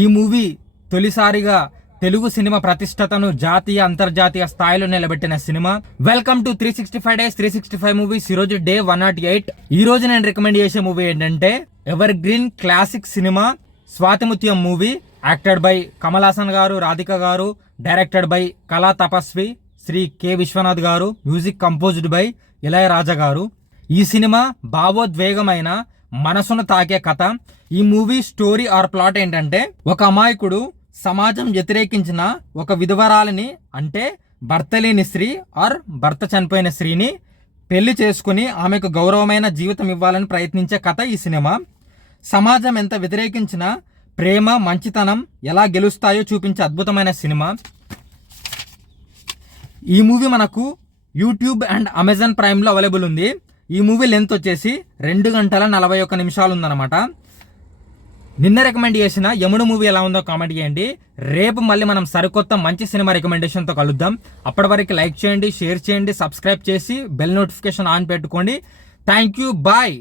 ఈ మూవీ తొలిసారిగా తెలుగు సినిమా ప్రతిష్టతను జాతీయ అంతర్జాతీయ స్థాయిలో నిలబెట్టిన cinema. Welcome to 365 days 365 movies. ఈ రోజు డే 108. ఈ రోజు నేను రికమెండ్ చేసే మూవీ ఏంటంటే ever green classic cinema Swathi Muthyam movie. Acted by Kamal Haasan గారు, రాధిక గారు, డైరెక్టెడ్ బై కళా తపస్వి శ్రీ కె విశ్వనాథ్ గారు, మ్యూజిక్ కంపోజ్డ్ బై ఇళయరాజా గారు. ఈ సినిమా భావోద్వేగమైన మనసును తాకే కథ. ఈ మూవీ స్టోరీ ఆర్ ప్లాట్ ఏంటంటే ఒక అమాయకుడు సమాజం వ్యతిరేకించిన ఒక విధవరాలిని, అంటే భర్త లేని స్త్రీ ఆర్ భర్త చనిపోయిన స్త్రీని పెళ్లి చేసుకుని ఆమెకు గౌరవమైన జీవితం ఇవ్వాలని ప్రయత్నించే కథ ఈ సినిమా. సమాజం ఎంత వ్యతిరేకించినా ప్రేమ, మంచితనం ఎలా గెలుస్తాయో చూపించే అద్భుతమైన సినిమా. ఈ మూవీ మనకు యూట్యూబ్ అండ్ అమెజాన్ ప్రైమ్లో అవైలబుల్ ఉంది. ఈ మూవీ లెంత్ వచ్చేసి 2 గంటల 41 నిమిషాలు ఉందన్నమాట. నిన్న రికమెండ్ చేసిన యముడు మూవీ ఎలా ఉందో కామెంట్ చేయండి. రేపు మళ్ళీ మనం సరికొత్త మంచి సినిమా రికమెండేషన్తో కలుద్దాం. అప్పటి వరకు లైక్ చేయండి, షేర్ చేయండి, సబ్స్క్రైబ్ చేసి బెల్ నోటిఫికేషన్ ఆన్ పెట్టుకోండి. Thank you, bye.